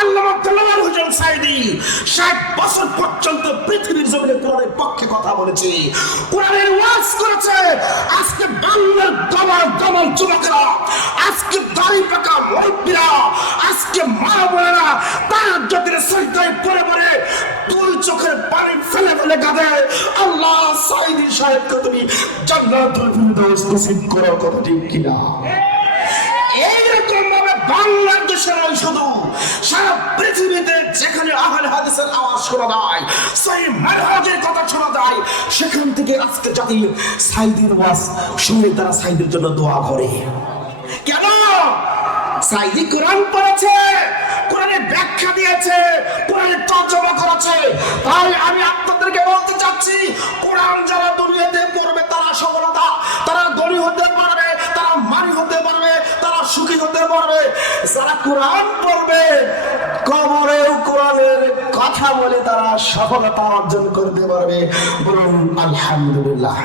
আল্লামা দেলোয়ার হোসেন পর্যন্ত পৃথিবীর জমিনে আজকে আজকে দাড়ি পাকা মুরব্বীরা, আজকে মা বোনেরা, তার জাতির সৈতায় পরে পরে দুই চোখের পানি ফেলে ফেলে আল্লাহ সাইদি সাহেবকে তুমি জান্নাতুল ফিরদৌস নসিব কিনা? শোনা যায়, সেই মানহাজের কথা শোনা যায়। সেখান থেকে আজকে জাতি সাইদের ওয়াজ শুনে তারা সাইদের জন্য দোয়া করে। কেন? সাইদি কোরআন পড়েছে, কোরআনের ব্যাখ্যা দিয়েছে, কোরআনের তর্জমা করেছে। তাই আমি আপনাদেরকে বলতে চাচ্ছি, কোরআন যারা দুনিয়াতে পড়বে, তারা সফলতা, তারা গণী হতে পারবে, তারা মানি হতে পারবে, তারা সুখী হতে পারবে। যারা কোরআন পড়বে কথা বলে তারা সফলতা অর্জন করতে পারবে। বলুন আলহামদুলিল্লাহ।